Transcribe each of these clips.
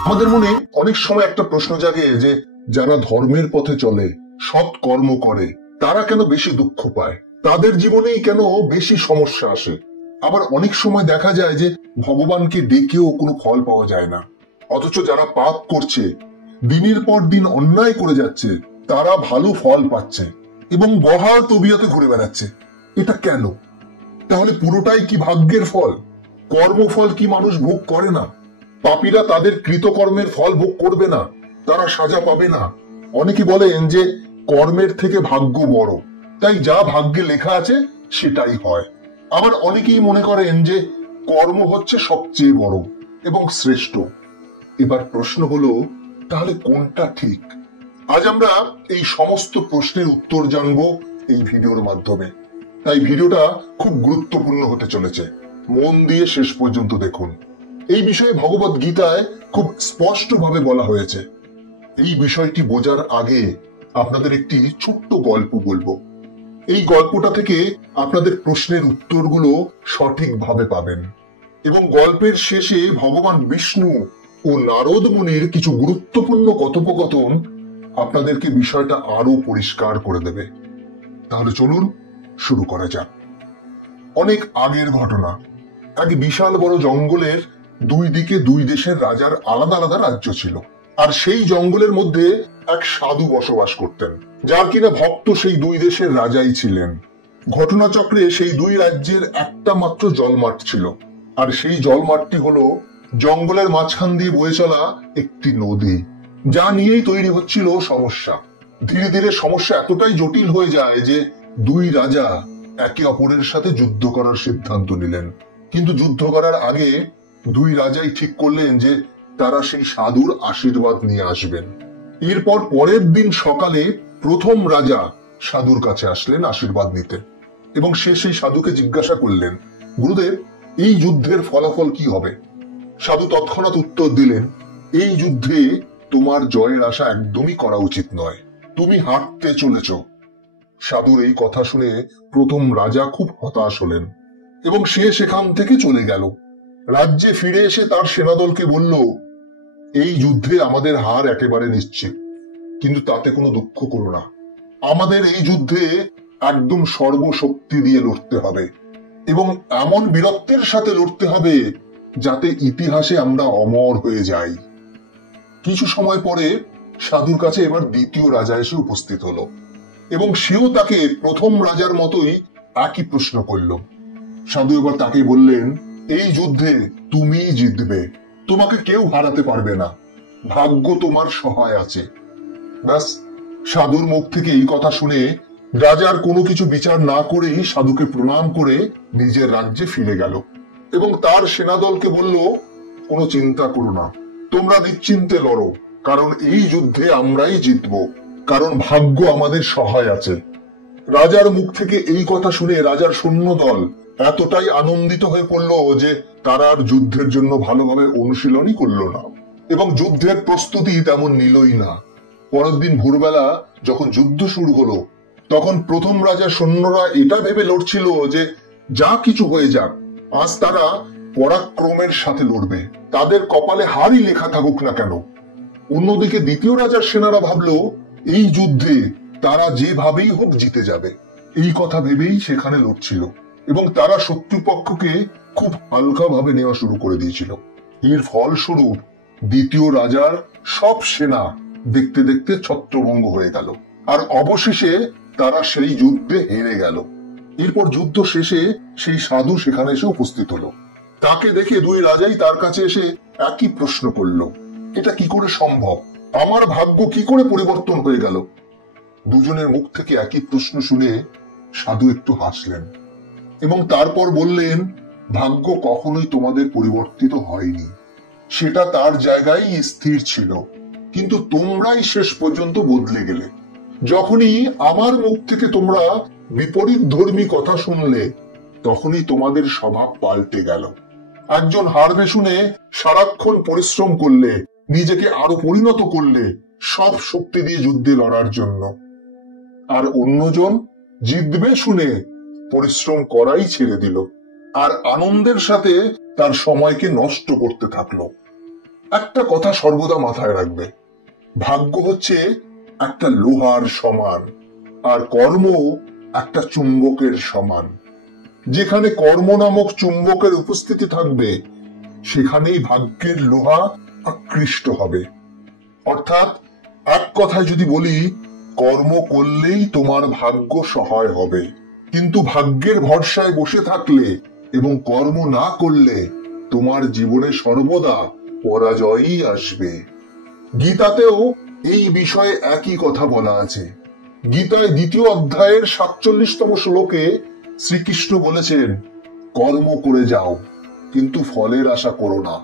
আমাদের মনে অনেক সময় একটা প্রশ্ন জাগে যে যারা ধর্মের পথে চলে, সৎ কর্ম করে, তারা কেন বেশি দুঃখ পায়, তাদের জীবনেই কেন বেশি সমস্যা আসে। আবার অনেক সময় দেখা যায় যে ভগবানকে ডেকেও কোনো ফল পাওয়া যায় না, অথচ যারা পাপ করছে, দিনের পর দিন অন্যায় করে যাচ্ছে, তারা ভালো ফল পাচ্ছে এবং বহাল তবিয়তে ঘুরে বেড়াচ্ছে। এটা কেন? তাহলে পুরোটাই কি ভাগ্যের ফল? কর্মফল কি মানুষ ভোগ করে না? পাপীরা তাদের কৃতকর্মের ফল ভোগ করবে না, তারা সাজা পাবে না? অনেকে বলেন যে কর্মের থেকে ভাগ্য বড়, তাই যা ভাগ্যে লেখা আছে সেটাই হয়। আবার অনেকেই মনে করেন যে কর্ম হচ্ছে সবচেয়ে বড় এবং শ্রেষ্ঠ। এবার প্রশ্ন হলো, তাহলে কোনটা ঠিক? আজ আমরা এই সমস্ত প্রশ্নের উত্তর জানবো এই ভিডিওর মাধ্যমে। তাই ভিডিওটা খুব গুরুত্বপূর্ণ হতে চলেছে, মন দিয়ে শেষ পর্যন্ত দেখুন। এই বিষয়ে ভগবত গীতায় খুব স্পষ্টভাবে বলা হয়েছে। এই বিষয়টি বোঝার আগে আপনাদের একটি ছোট্ট গল্প বলবো। এই গল্পটা থেকে আপনাদের প্রশ্নের উত্তরগুলো সঠিকভাবে পাবেন এবং গল্পের শেষে ভগবান বিষ্ণু ও নারদ মুনির কিছু গুরুত্বপূর্ণ কথোপকথন আপনাদেরকে বিষয়টা আরো পরিষ্কার করে দেবে। তাহলে চলুন শুরু করা যাক। অনেক আগের ঘটনা। এক বিশাল বড় জঙ্গলের দুই দিকে দুই দেশের রাজার আলাদা আলাদা রাজ্য ছিল, আর সেই জঙ্গলের মধ্যে এক সাধু বসবাস করতেন, যার কিনা ভক্ত সেই দুই দেশের রাজাই ছিলেন। ঘটনাচক্রে সেই দুই রাজ্যের একটা মাত্র জলমাঠ ছিল, আর সেই জলমাঠটি হলো জঙ্গলের মাঝখান দিয়ে বয়ে চলা একটি নদী, যা নিয়েই তৈরি হচ্ছিল সমস্যা। ধীরে ধীরে সমস্যা এতটাই জটিল হয়ে যায় যে দুই রাজা একে অপরের সাথে যুদ্ধ করার সিদ্ধান্ত নিলেন। কিন্তু যুদ্ধ করার আগে দুই রাজাই ঠিক করলেন যে তারা সেই সাধুর আশীর্বাদ নিয়ে আসবেন। এরপর পরের দিন সকালে প্রথম রাজা সাধুর কাছে আসলেন আশীর্বাদ নিতে, এবং সে সেই সাধুকে জিজ্ঞাসা করলেন, গুরুদেব, এই যুদ্ধের ফলাফল কি হবে? সাধু তৎক্ষণাৎ উত্তর দিলেন, এই যুদ্ধে তোমার জয়ের আশা একদমই করা উচিত নয়, তুমি হারতে চলেছ। সাধুর এই কথা শুনে প্রথম রাজা খুব হতাশ হলেন এবং সে সেখান থেকে চলে গেল। রাজ্যে ফিরে এসে তার সেনাদলকে বলল, এই যুদ্ধে আমাদের হার একেবারে নিশ্চিত, কিন্তু তাতে কোনো দুঃখ করো না। আমাদের এই যুদ্ধে একদম সর্বশক্তি দিয়ে লড়তে হবে এবং এমন বীরত্বের সাথে লড়তে হবে যাতে ইতিহাসে আমরা অমর হয়ে যাই। কিছু সময় পরে সাধুর কাছে এবার দ্বিতীয় রাজা এসে উপস্থিত হলো এবং সেও তাকে প্রথম রাজার মতোই একই প্রশ্ন করল। সাধু এবার তাকে বললেন, এই যুদ্ধে তুমি জিতবে, তোমাকে কেউ হারাতে পারবে না, ভাগ্য তোমার সহায় আছে। ব্যাস, সাধুর মুখ থেকে এই কথা শুনে রাজার কোনো কিছু বিচার না করেই সাধুকে প্রণাম করে নিজের রাজ্যে ফিরে গেল এবং তার সেনাদলকে বলল, কোনো চিন্তা করো না, তোমরা নিশ্চিন্তে লড়ো, কারণ এই যুদ্ধে আমরাই জিতব, কারণ ভাগ্য আমাদের সহায় আছে। রাজার মুখ থেকে এই কথা শুনে রাজার সৈন্যদল এতটাই আনন্দিত হয়ে পড়ল যে তারা আর যুদ্ধের জন্য ভালোভাবে অনুশীলনই করল না এবং যুদ্ধের প্রস্তুতি তেমন নিলই না। পরের দিন ভোরবেলা যখন যুদ্ধ শুরু হলো, তখন প্রথম রাজার সৈন্যরা এটা ভেবে লড়ছিল যে যা কিছু হয়ে যাক, আজ তারা পরাক্রমের সাথে লড়বে, তাদের কপালে হারই লেখা থাকুক না কেন। অন্যদিকে দ্বিতীয় রাজার সেনারা ভাবলো এই যুদ্ধে তারা যেভাবেই হোক জিতে যাবে, এই কথা ভেবেই সেখানে লড়ছিল এবং তারা শত্রুপক্ষকে খুব হালকাভাবে নেওয়া শুরু করে দিয়েছিল। এর ফলস্বরূপ দ্বিতীয় রাজার সব সেনা দেখতে দেখতে ছত্রভঙ্গ হয়ে গেল, আর অবশেষে তারা সেই যুদ্ধে হেরে গেল। এরপর যুদ্ধ শেষে সেই সাধু সেখানে এসে উপস্থিত হলো। তাকে দেখে দুই রাজাই তার কাছে এসে একই প্রশ্ন করল, এটা কি করে সম্ভব? আমার ভাগ্য কি করে পরিবর্তন হয়ে গেল? দুজনের মুখ থেকে একই প্রশ্ন শুনে সাধু একটু হাসলেন এবং তারপর বললেন, ভাগ্য কখনোই তোমাদের পরিবর্তিত হয়নি, সেটা তার জায়গায় স্থির ছিল, কিন্তু তোমরাই শেষ পর্যন্ত বদলে গেলে। যখনই আমার মুখ থেকে তোমরা বিপরীত ধর্মী কথা শুনলে, তখনই তোমাদের স্বভাব পাল্টে গেল। একজন হারবে শুনে সারাক্ষণ পরিশ্রম করলে, নিজেকে আরো পরিণত করলে সব শক্তি দিয়ে যুদ্ধে লড়ার জন্য, আর অন্যজন জিতবে শুনে পরিশ্রম করাই ছেড়ে দিল আর আনন্দের সাথে তার সময়কে নষ্ট করতে থাকলো। একটা কথা সর্বদা মাথায় রাখবে, ভাগ্য হচ্ছে একটা লোহার সমান, আর কর্ম একটা চুম্বকের সমান। যেখানে কর্ম নামক চুম্বকের উপস্থিতি থাকবে, সেখানেই ভাগ্যের লোহা আকৃষ্ট হবে। অর্থাৎ এক কথায় যদি বলি, কর্ম করলেই তোমার ভাগ্য সহায় হবে, কিন্তু ভাগ্যের ভরসায় বসে থাকলে এবং কর্ম না করলে তোমার জীবনে সর্বদা পরাজয়ই আসবে। গীতাতেও এই বিষয়ে একই কথা বলা আছে। গীতায় 2য় অধ্যায়ের 47তম শ্লোকে শ্রীকৃষ্ণ বলেছেন, কর্ম করে যাও, কিন্তু ফলের আশা করো না।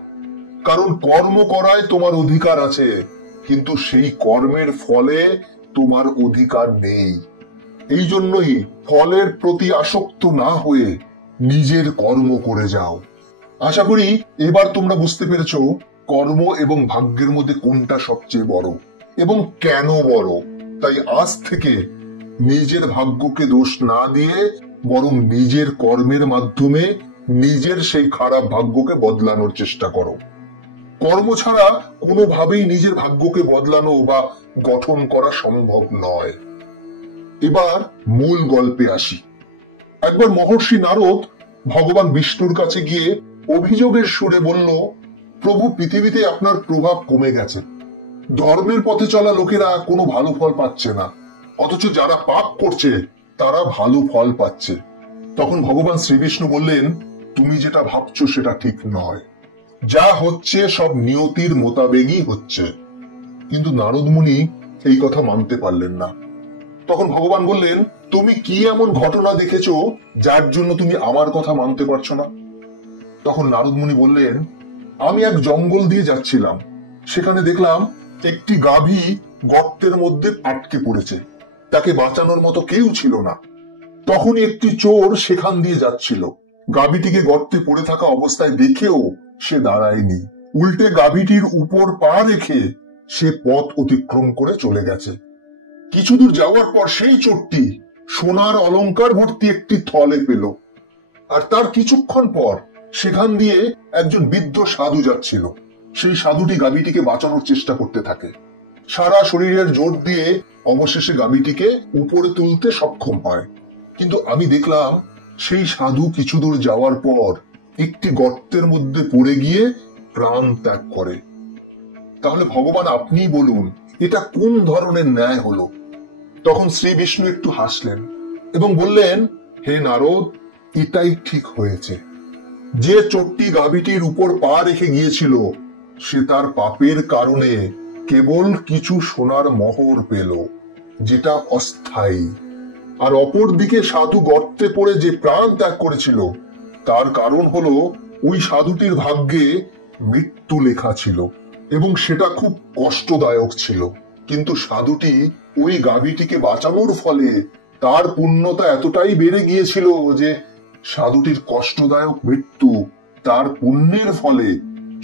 কারণ কর্ম করায় তোমার অধিকার আছে, কিন্তু সেই কর্মের ফলে তোমার অধিকার নেই। এই জন্যই ফলের প্রতি আসক্ত না হয়ে নিজের কর্ম করে যাও। আশা করি এবার তোমরা বুঝতে পেরেছো কর্ম এবং ভাগ্যের মধ্যে কোনটা সবচেয়ে বড় এবং কেন বড়। তাই আজ থেকে নিজের ভাগ্যকে দোষ না দিয়ে বরং নিজের কর্মের মাধ্যমে নিজের সেই খারাপ ভাগ্যকে বদলানোর চেষ্টা করো। কর্ম ছাড়া কোনোভাবেই নিজের ভাগ্যকে বদলানো বা গঠন করা সম্ভব নয়। এবার মূল গল্পে আসি। একবার মহর্ষি নারদ ভগবান বিষ্ণুর কাছে গিয়ে অভিযোগের সুরে বলল, প্রভু, পৃথিবীতে আপনার প্রভাব কমে গেছে। ধর্মের পথে চলা লোকেরা কোনো ভালো ফল পাচ্ছে না, অথচ যারা পাপ করছে তারা ভালো ফল পাচ্ছে। তখন ভগবান শ্রীবিষ্ণু বললেন, তুমি যেটা ভাবছো সেটা ঠিক নয়। যা হচ্ছে সব নিয়তির মোতাবেকই হচ্ছে। কিন্তু নারদ মুনি এই কথা মানতে পারলেন না। তখন ভগবান বললেন, তুমি কি এমন ঘটনা দেখেছো যার জন্য তুমি আমার কথা মানতে পারছো না? তখন নারদ মুনি বললেন, আমি এক জঙ্গল দিয়ে যাচ্ছিলাম, সেখানে দেখলাম একটি গাভী গর্তের মধ্যে আটকে পড়েছে। তাকে বাঁচানোর মতো কেউ ছিল না। তখনই একটি চোর সেখান দিয়ে যাচ্ছিল। গাভীটিকে গর্তে পড়ে থাকা অবস্থায় দেখেও সে দাঁড়ায়নি, উল্টে গাভীটির উপর পা রেখে সে পথ অতিক্রম করে চলে গেছে। কিছু দূর যাওয়ার পর সেই চোরটি সোনার অলংকার ভর্তি একটি থলে পেল, আর তার কিছুক্ষণ পর সেখান দিয়ে একজন বৃদ্ধ সাধু যাচ্ছিল। সেই সাধুটি গাভীটিকে বাঁচানোর চেষ্টা করতে থাকে। সারা শরীরের জোর দিয়ে অবশেষে গাভীটিকে উপরে তুলতে সক্ষম হয়। কিন্তু আমি দেখলাম সেই সাধু কিছু দূর যাওয়ার পর একটি গর্তের মধ্যে পড়ে গিয়ে প্রাণ ত্যাগ করে। তাহলে ভগবান আপনিই বলুন, এটা কোন ধরনের ন্যায় হলো? তখন শ্রী বিষ্ণু একটু হাসলেন এবং বললেন, হে নারদ, এটাই ঠিক হয়েছে। যে চোরটি গাভীটির উপর পা রেখে গিয়েছিল সে তার পাপের কারণে কেবল কিছু সোনার মোহর পেল, যেটা অস্থায়ী। আর অপর দিকে সাধু গর্তে পড়ে যে প্রাণ ত্যাগ করেছিল তার কারণ হলো ওই সাধুটির ভাগ্যে মৃত্যু লেখা ছিল এবং সেটা খুব কষ্টদায়ক ছিল। কিন্তু সাধুটি ওই গাভীটিকে বাঁচানোর ফলে তার পুণ্যতা এতটাই বেড়ে গিয়েছিল যে সাধুটির কষ্টদায়ক মৃত্যু তার পুণ্যের ফলে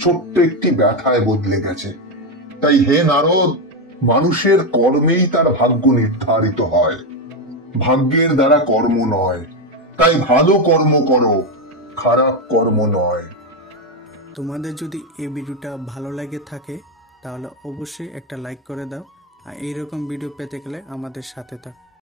ছোট্ট একটি ব্যথায় বদলে গেছে। তাই হে নারদ, মানুষের কর্মেই তার ভাগ্য নির্ধারিত হয়, ভাগ্যের দ্বারা কর্ম নয়। তাই ভালো কর্ম করো, খারাপ কর্ম নয়। তোমাদের যদি এই ভিডিওটা ভালো লাগে থাকে তাহলে অবশ্যই একটা লাইক করে দাও, আর এইরকম ভিডিও পেতে গেলে আমাদের সাথে থাকো।